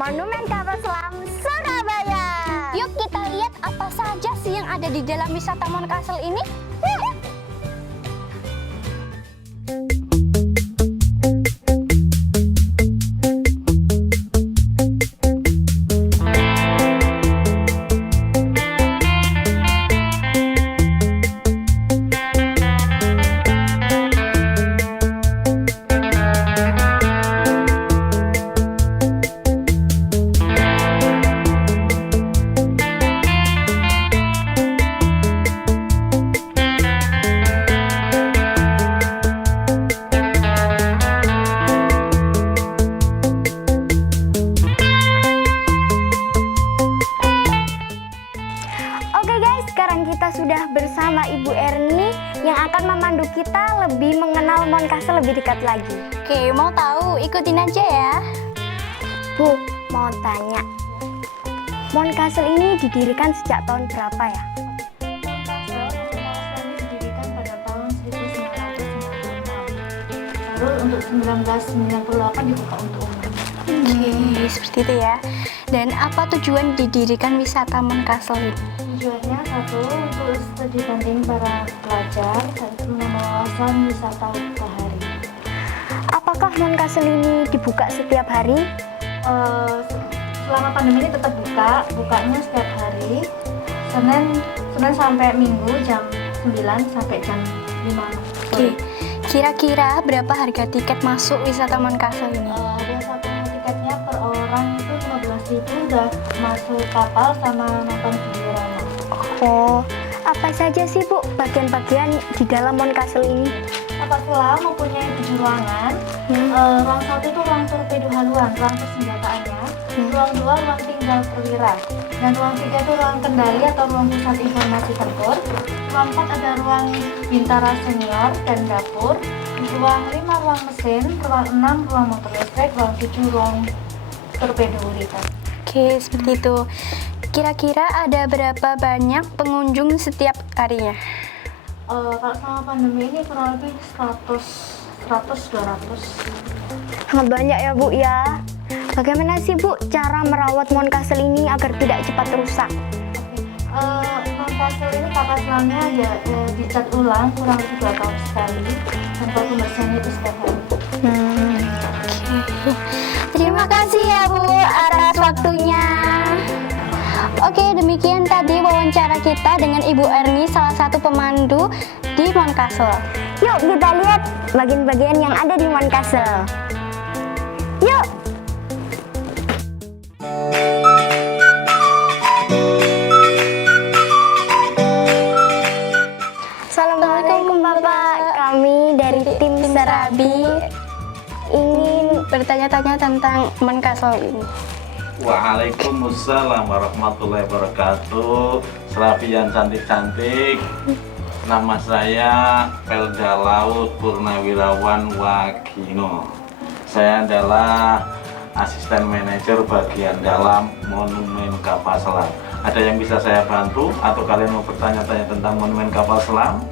Monumen Kapal Selam Surabaya. Yuk kita lihat apa saja sih yang ada di dalam wisata Moncastle ini. Yuk. Sekarang kita sudah bersama Ibu Erni yang akan memandu kita lebih mengenal Moncastle lebih dekat lagi. Oke, mau tahu? Ikutin aja ya. Bu, mau tanya, Moncastle ini didirikan sejak tahun berapa ya? Moncastle didirikan pada tahun 1996. Lalu untuk 1998 dibuka untuk umum. Oke, seperti itu ya. Dan apa tujuan didirikan wisata Moncastle ini? Tujuannya satu, untuk studi banding para pelajar dan menambah wawasan wisata bahari. Apakah Moncastle ini dibuka setiap hari? Selama pandemi ini tetap buka, bukanya setiap hari, Senin sampai Minggu jam 9 sampai jam 5 Oke, kira-kira berapa harga tiket masuk wisata Moncastle ini? Ada satu tiketnya per orang itu 15.000 udah masuk kapal sama nonton diorama. Oh, apa saja sih Bu bagian-bagian di dalam Moncastle ini? Kapal selam mempunyai 7 ruangan. Ruang 1 itu ruang torpedo haluan, ruang persenjataannya. Ruang 2 ruang tinggal perwira. Dan ruang 3 itu ruang kendali atau ruang pusat informasi tempur. Ruang 4 ada ruang bintara senior dan dapur. Ruang 5 ruang mesin. Ruang 6 ruang motor listrik. Ruang 7 ruang torpedo militer. Oke, seperti itu. Kira-kira ada berapa banyak pengunjung setiap harinya? Kalau selama pandemi ini kurang lebih 100-200. Sangat banyak ya Bu ya. Bagaimana sih Bu cara merawat Moncastle ini agar tidak cepat rusak? Moncastle ini kapal selamnya ya, dicat ulang kurang lebih 2 tahun sekali. Dan kalau pembersihannya itu setiap hari. Terima kasih ya Bu atas waktunya. Oke, demikian tadi wawancara kita dengan Ibu Erni, salah satu pemandu di Moncastle. Yuk kita lihat bagian-bagian yang ada di Moncastle. Yuk! Assalamualaikum Bapak, kami dari tim Serabi ingin Bertanya-tanya tentang Moncastle ini. Waalaikumsalam warahmatullahi wabarakatuh. Serabi yang cantik-cantik. Nama saya Pelda Laut Purnawirawan Wagino. Saya adalah asisten manajer bagian dalam Monumen Kapal Selam. Ada yang bisa saya bantu atau kalian mau bertanya-tanya tentang Monumen Kapal Selam?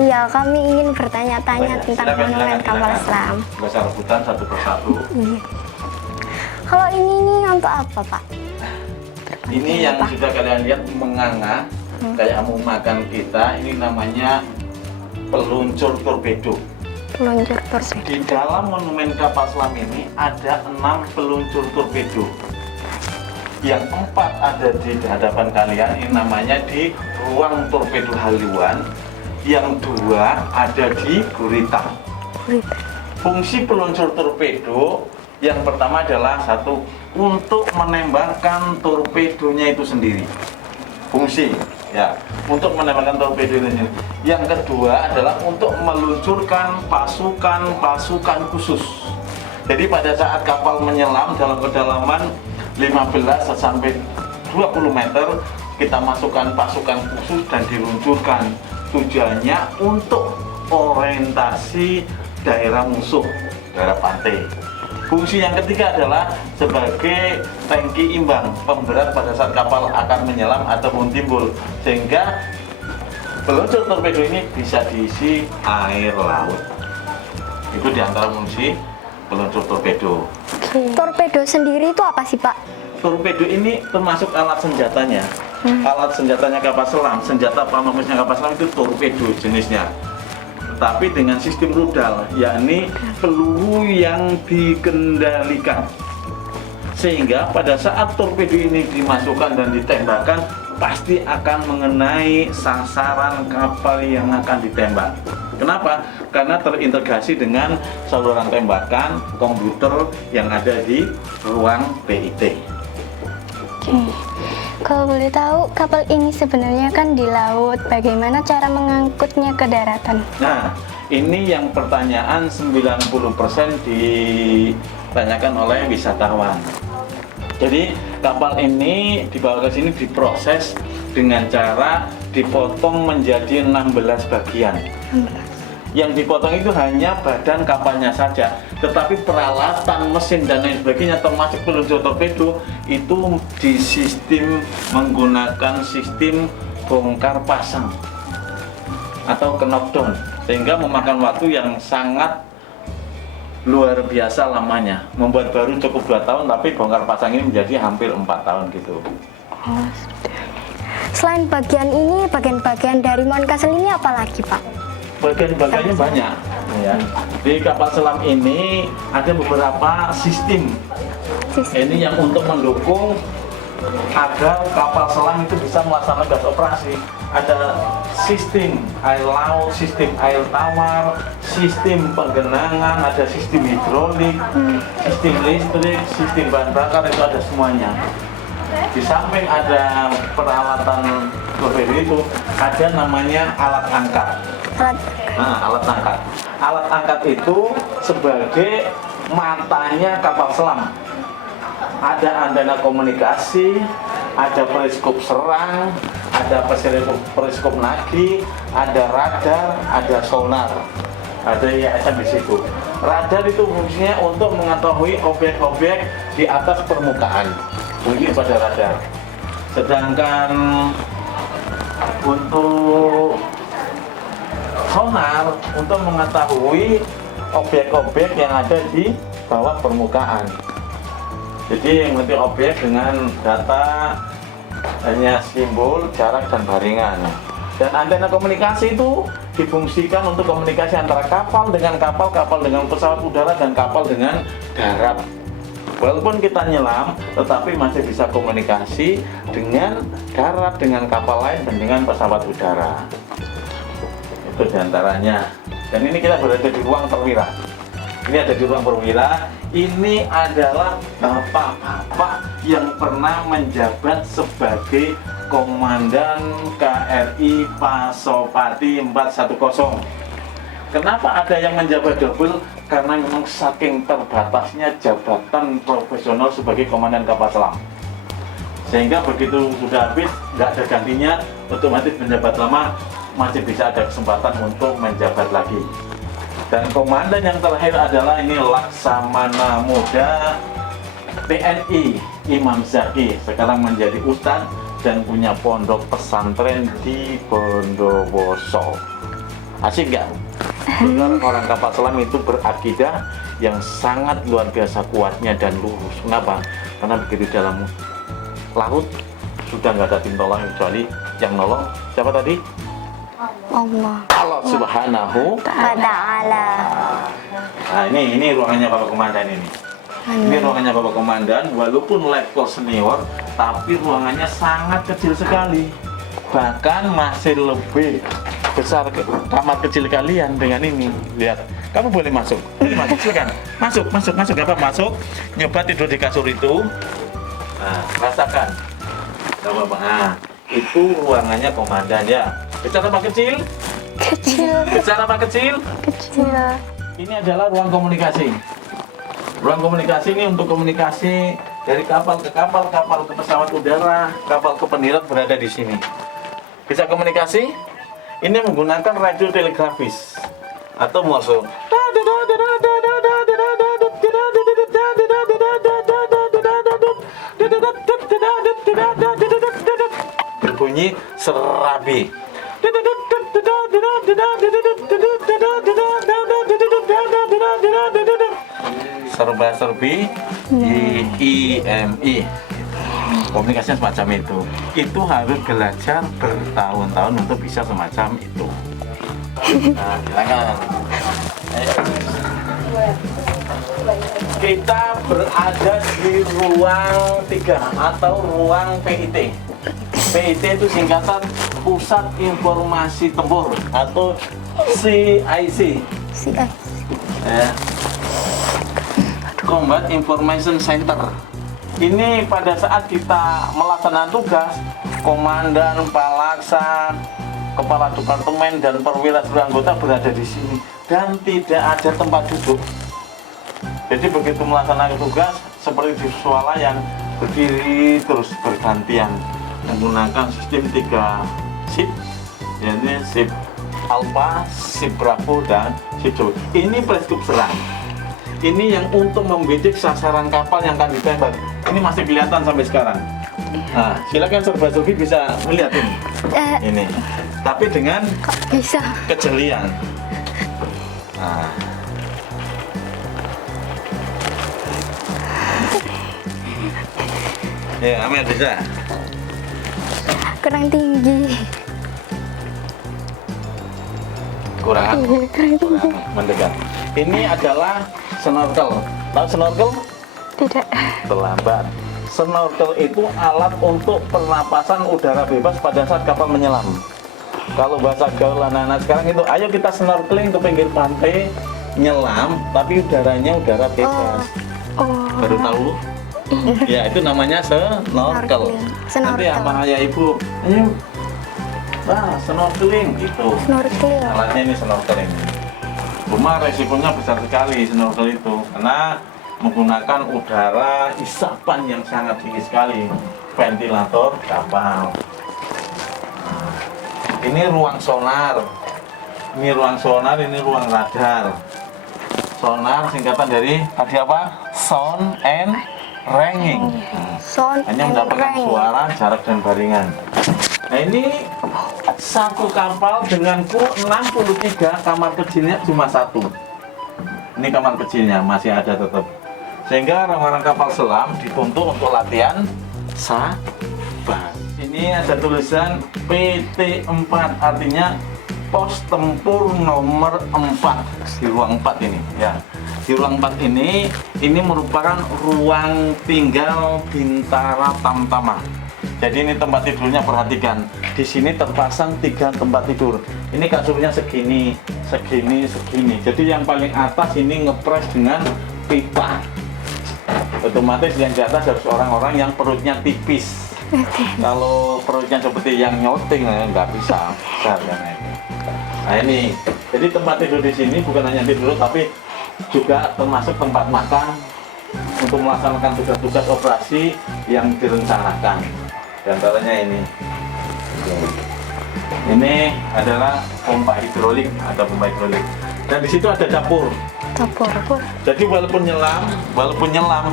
Iya, kami ingin bertanya-tanya tentang Monumen Kapal Selam. Gak usah rebutan satu persatu. Kalau ini untuk apa Pak? Ini yang sudah kalian lihat menganga kayak mau makan kita, ini namanya peluncur torpedo. Peluncur torpedo. Di dalam Monumen Kapal Selam ini ada 6 peluncur torpedo. Yang 4 ada di hadapan kalian, ini namanya di ruang torpedo haluan. Yang 2 ada di gurita. Fungsi peluncur torpedo yang pertama adalah satu, untuk menembakkan torpedonya itu sendiri. Fungsi ya, untuk menembakkan torpedo itu sendiri. Yang kedua adalah untuk meluncurkan pasukan khusus. Jadi pada saat kapal menyelam dalam kedalaman 15 sampai 20 meter, kita masukkan pasukan khusus dan diluncurkan. Tujuannya untuk orientasi daerah musuh, daerah pantai. Fungsi yang ketiga adalah sebagai tangki imbang pemberat pada saat kapal akan menyelam ataupun timbul, sehingga peluncur torpedo ini bisa diisi air laut. Itu diantara fungsi. peluncur torpedo. Torpedo sendiri itu apa sih, Pak? Torpedo ini termasuk alat senjatanya. Alat senjatanya kapal selam, senjata pamungkasnya kapal selam itu torpedo jenisnya. Tapi dengan sistem rudal, yakni peluru yang dikendalikan. Sehingga pada saat torpedo ini dimasukkan dan ditembakkan, pasti akan mengenai sasaran kapal yang akan ditembak. Kenapa? Karena terintegrasi dengan saluran tembakan komputer yang ada di ruang PIT. Kalau boleh tahu, kapal ini sebenarnya kan di laut. Bagaimana cara mengangkutnya ke daratan? Nah, ini yang pertanyaan 90% ditanyakan oleh wisatawan. Jadi kapal ini dibawa ke sini diproses dengan cara dipotong menjadi 16 bagian. Yang dipotong itu hanya badan kapalnya saja, tetapi peralatan, mesin dan lain sebagainya termasuk peluncur torpedo itu di sistem menggunakan sistem bongkar pasang atau knockdown, sehingga memakan waktu yang sangat luar biasa lamanya. Membuat baru cukup 2 tahun, tapi bongkar pasang ini menjadi hampir 4 tahun gitu. Selain bagian ini, bagian-bagian dari Monkassel ini apa lagi, Pak? Bagian-bagiannya banyak ya. Di kapal selam ini ada beberapa sistem. Ini yang untuk mendukung agar kapal selam itu bisa melaksanakan tugas operasi. Ada sistem air laut, sistem air tawar, sistem penggenangan, ada sistem hidrolik, sistem listrik, sistem bahan bakar, itu ada semuanya. Di samping ada peralatan torpedo itu, ada namanya alat angkat. Alat angkat. Alat angkat itu sebagai matanya kapal selam. Ada antena komunikasi, ada periskop serang, ada periskop nagi, ada radar, ada sonar, ada ISM di situ. Radar itu fungsinya untuk mengetahui objek-objek di atas permukaan. Fungsi pada radar. Sedangkan untuk sonar untuk mengetahui objek-objek yang ada di bawah permukaan. Jadi yang mengerti objek dengan data hanya simbol, jarak, dan baringan. Dan antena komunikasi itu difungsikan untuk komunikasi antara kapal dengan kapal, kapal dengan pesawat udara, dan kapal dengan darat. Walaupun kita nyelam, tetapi masih bisa komunikasi dengan darat, dengan kapal lain, dan dengan pesawat udara. Itu diantaranya. Dan ini kita berada di ruang perwira. Ini ada di ruang perwira. Ini adalah bapak-bapak yang pernah menjabat sebagai Komandan KRI Pasopati 410. Kenapa ada yang menjabat double? Karena memang saking terbatasnya jabatan profesional sebagai komandan kapal selam. Sehingga begitu sudah habis, nggak ada gantinya, otomatis menjabat lama masih bisa ada kesempatan untuk menjabat lagi. Dan komandan yang terakhir adalah ini Laksamana Muda TNI Imam Zaki, sekarang menjadi ustadz dan punya pondok pesantren di Bondowoso. Asik nggak? Orang kapal selam itu berakidah yang sangat luar biasa kuatnya dan lurus. Kenapa? Karena begitu dalam laut sudah nggak ada tim tolong kecuali yang nolong siapa tadi? Allah Subhanahu wa ta'ala. Nah ini ruangannya Bapak Komandan ini. Ini ruangannya Bapak Komandan, walaupun level senior, tapi ruangannya sangat kecil sekali. Bahkan masih lebih besar kamar kecil kalian dengan ini. Lihat, kamu boleh masuk. Silakan. Masuk. Apa masuk? Nyoba tidur di kasur itu. Nah, rasakan. Coba, nah, itu ruangannya komandan ya. Besar apa kecil? Kecil. Besar apa kecil? Kecil. Ini adalah ruang komunikasi. Ruang komunikasi ini untuk komunikasi dari kapal ke kapal, kapal ke pesawat udara, kapal ke pendirat berada di sini. Bisa komunikasi? Ini menggunakan radio telegrafis atau Morse. Berbunyi serabi. serba-serbi, IMI. Komunikasinya semacam itu. Itu harus belajar bertahun-tahun untuk bisa semacam itu. Nah, silakan. Ayo. Kita berada di ruang 3 atau ruang PIT. PIT itu singkatan Pusat Informasi Tempur atau CIC. Ya. Combat Information Center. Ini pada saat kita melaksanakan tugas, komandan, palaksa, kepala departemen dan perwira seluruh anggota berada di sini dan tidak ada tempat duduk. Jadi begitu melaksanakan tugas seperti di swalayan, berdiri terus bergantian menggunakan sistem 3 shift, yaitu shift Alpha, shift Bravo dan shift Zulu. Ini preskup serang. Ini yang untuk membidik sasaran kapal yang akan ditembak. Ini masih kelihatan sampai sekarang. Nah, silakan serba-serbi bisa melihat ini. Ini. Tapi dengan Bisa. kejelian. Nah. Ya, Amel bisa. Kurang tinggi. Kurang mendekat. Ini adalah snorkel. Tahu snorkel? Tidak. Terlambat. Snorkel itu alat untuk pernapasan udara bebas pada saat kapal menyelam. Kalau bahasa gaul anak-anak sekarang itu, ayo kita snorkeling ke pinggir pantai, nyelam, tapi udaranya udara bebas. Baru tahu? Ya, itu namanya snorkel. Nanti apa ya ibu? Ayo, snorkeling gitu. Snorkeling. Alatnya ini snorkeling. Cuma resikonya besar sekali snorkel itu, karena menggunakan udara isapan yang sangat tinggi sekali, ventilator kapal. Ini ruang sonar, ini ruang sonar, ini ruang radar. Sonar singkatan dari tadi apa? Sound and ringing. Sound Hanya and mendapatkan ring. suara, jarak dan baringan. Nah, ini satu kapal dengan kru 63, kamar kecilnya cuma 1. Ini kamar kecilnya masih ada tetap. Sehingga orang-orang kapal selam dituntut untuk latihan sabar. Ini ada tulisan PT4, artinya pos tempur nomor 4 di ruang 4 ini ya. Di ruang 4 ini merupakan ruang tinggal Bintara Tamtama. Jadi ini tempat tidurnya, perhatikan. Di sini terpasang 3 tempat tidur. Ini kasurnya segini, segini, segini. Jadi yang paling atas ini ngepres dengan pipa. Otomatis yang di atas harus orang-orang yang perutnya tipis. Kalau perutnya seperti yang nyoting nggak bisa. Nah ini, jadi tempat tidur di sini bukan hanya tidur, tapi juga termasuk tempat makan untuk melaksanakan tugas-tugas operasi yang direncanakan. Di antaranya ini. Ini adalah pompa hidrolik, ada pompa hidrolik. Dan di situ ada dapur. Dapur. Jadi walaupun nyelam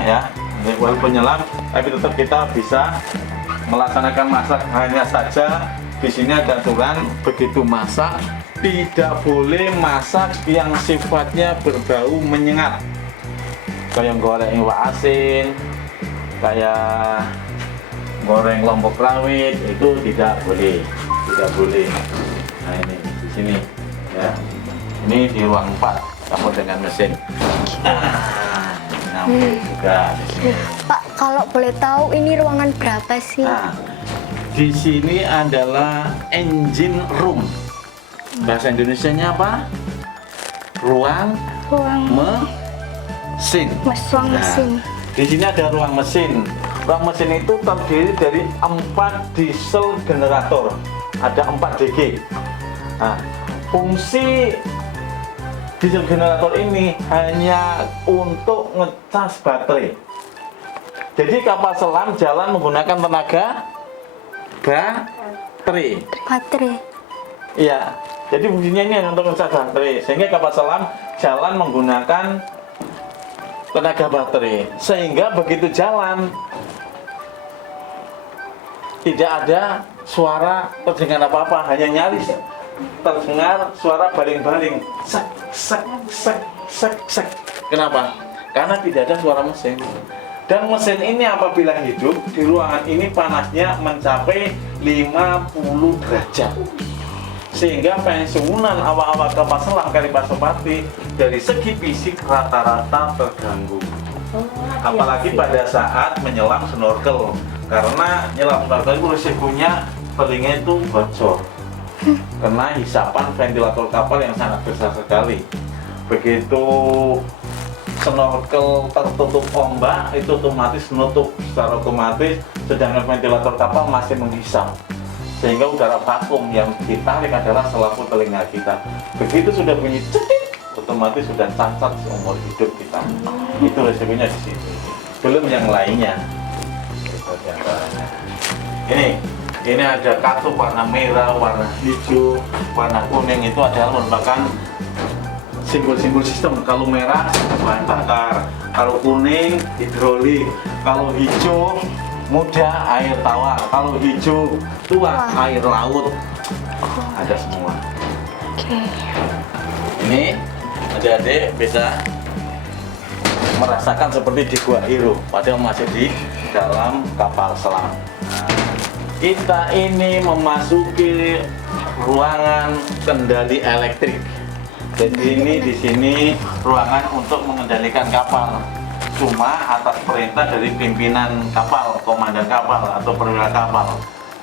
ya, walaupun nyelam, tapi tetap kita bisa melaksanakan masak. Hanya saja di sini ada aturan, begitu masak tidak boleh masak yang sifatnya berbau menyengat, kayak goreng iwak asin, kayak goreng lombok rawit, itu tidak boleh. Nah ini di sini ya, ini di ruang 4 kamu dengan mesin. Nyambung juga di sini. Pak, kalau boleh tahu ini ruangan berapa sih? Nah, di sini adalah engine room. Bahasa Indonesianya apa? Ruang mesin. Ruang mesin. Di sini ada ruang mesin. Ruang mesin itu terdiri dari 4 diesel generator. Ada 4 DG. Nah, fungsi diesel generator ini hanya untuk ngecas baterai. Jadi kapal selam jalan menggunakan tenaga baterai. Iya. Jadi fungsinya ini hanya untuk ngecas baterai. Sehingga kapal selam jalan menggunakan tenaga baterai. Sehingga begitu jalan tidak ada suara terdengar apa-apa, hanya nyaris terdengar suara baling-baling, sek sek sek sek sek. Kenapa? karena tidak ada suara mesin. Dan mesin ini apabila hidup di ruangan ini panasnya mencapai 50 derajat. Sehingga pensiunan awak-awak kapal selam Kalipasopati dari segi fisik rata-rata terganggu. Apalagi pada saat menyelam snorkel, karena nyelam snorkel itu risikonya telinga itu bocor karena hisapan ventilator kapal yang sangat besar sekali. Begitu snorkel tertutup ombak, itu otomatis menutup secara otomatis, sedangkan ventilator kapal masih menghisap, sehingga udara vakum yang ditarik adalah selaput telinga kita. Begitu sudah bunyi cetit, otomatis sudah cacat seumur hidup kita. Itu resikonya di sini. Belum yang lainnya. Itu diantaranya. Ini ada katup warna merah, warna hijau, warna kuning, itu adalah merupakan simbol-simbol sistem. Kalau merah bahan bakar, kalau kuning hidrolik, kalau hijau muda air tawar, kalau hijau tua air laut. Ada semua. Ini adik-adik bisa merasakan seperti di Gua Hiro, padahal masih di dalam kapal selam. Kita ini memasuki ruangan kendali elektrik. Jadi ini di sini ruangan untuk mengendalikan kapal. Cuma atas perintah dari pimpinan kapal, komandan kapal atau perwira kapal.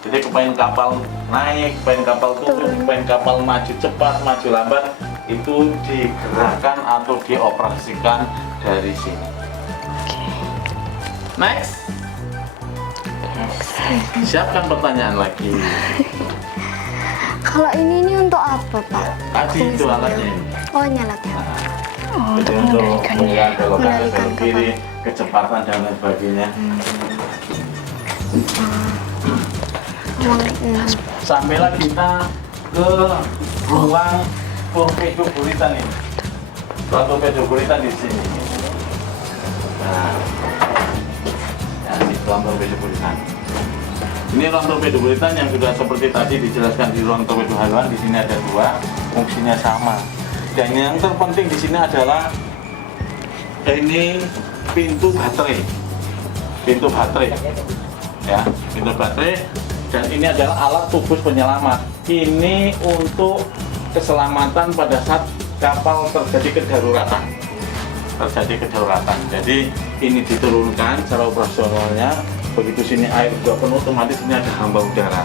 Jadi kepengen kapal naik, kepengen kapal turun, kepengen kapal maju cepat, maju lambat, itu digerakkan atau dioperasikan dari sini. Next. Siapkan pertanyaan lagi. Kalau ini untuk apa, Pak? Tadi itu alatnya ini. Oh, nyalatnya. Jadi untuk melihat belok kanan, belok kiri, kecepatan dan lain sebagainya. Sampailah kita ke ruang torpedo buritan ini. Ruang torpedo buritan di sini. Nah, ini ruang torpedo buritan. Ini ruang torpedo buritan yang sudah seperti tadi dijelaskan di ruang torpedo haluan. Di sini ada dua, fungsinya sama. Dan yang terpenting di sini adalah ini pintu baterai, ya, pintu baterai. Dan ini adalah alat tubus penyelamat. Ini untuk keselamatan pada saat kapal terjadi kedaruratan. Jadi ini diturunkan cara operasionalnya. Begitu sini air sudah penuh, otomatis ini ada hamba udara.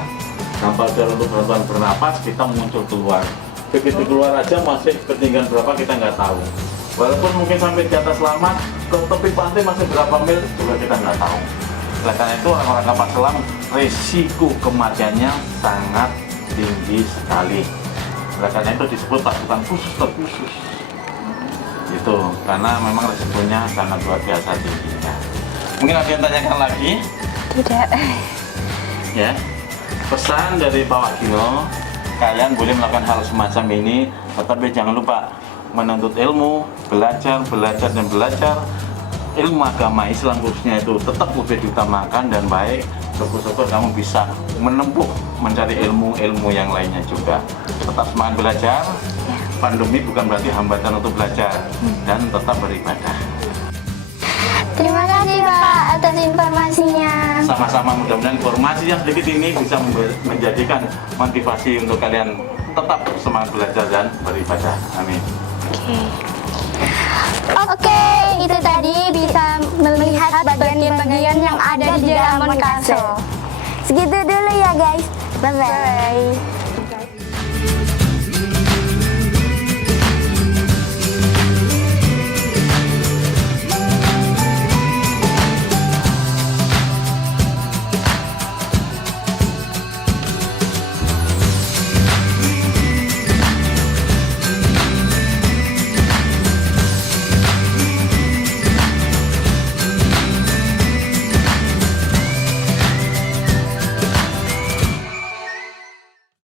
Hamba udara untuk bantuan bernapas, kita muncul keluar. Begitu keluar aja masih ketinggian berapa kita nggak tahu. Walaupun mungkin sampai di atas selamat, ke tepi pantai masih berapa mil juga kita nggak tahu. Oleh karena itu orang-orang kapal selam risiko kematiannya sangat tinggi sekali. Oleh karena itu disebut pasukan khusus terkhusus. Itu karena memang risikonya sangat luar biasa tingginya. Mungkin ada yang tanyakan lagi? Tidak. Ya, pesan dari Pak Wagino, kalian boleh melakukan hal semacam ini, tetapi jangan lupa menuntut ilmu, belajar. Ilmu agama Islam khususnya itu tetap lebih diutamakan dan baik. Syukur-syukur kamu bisa menempuh mencari ilmu yang lainnya juga. Tetap semangat belajar. Pandemi bukan berarti hambatan untuk belajar dan tetap beribadah. Terima kasih Pak atas informasinya. Sama-sama, mudah-mudahan informasi yang sedikit ini bisa menjadikan motivasi untuk kalian tetap semangat belajar dan beribadah. Amin. Oke, itu tadi bisa melihat bagian-bagian yang ada di dalam Moncastle. Segitu dulu ya, guys. Bye-bye.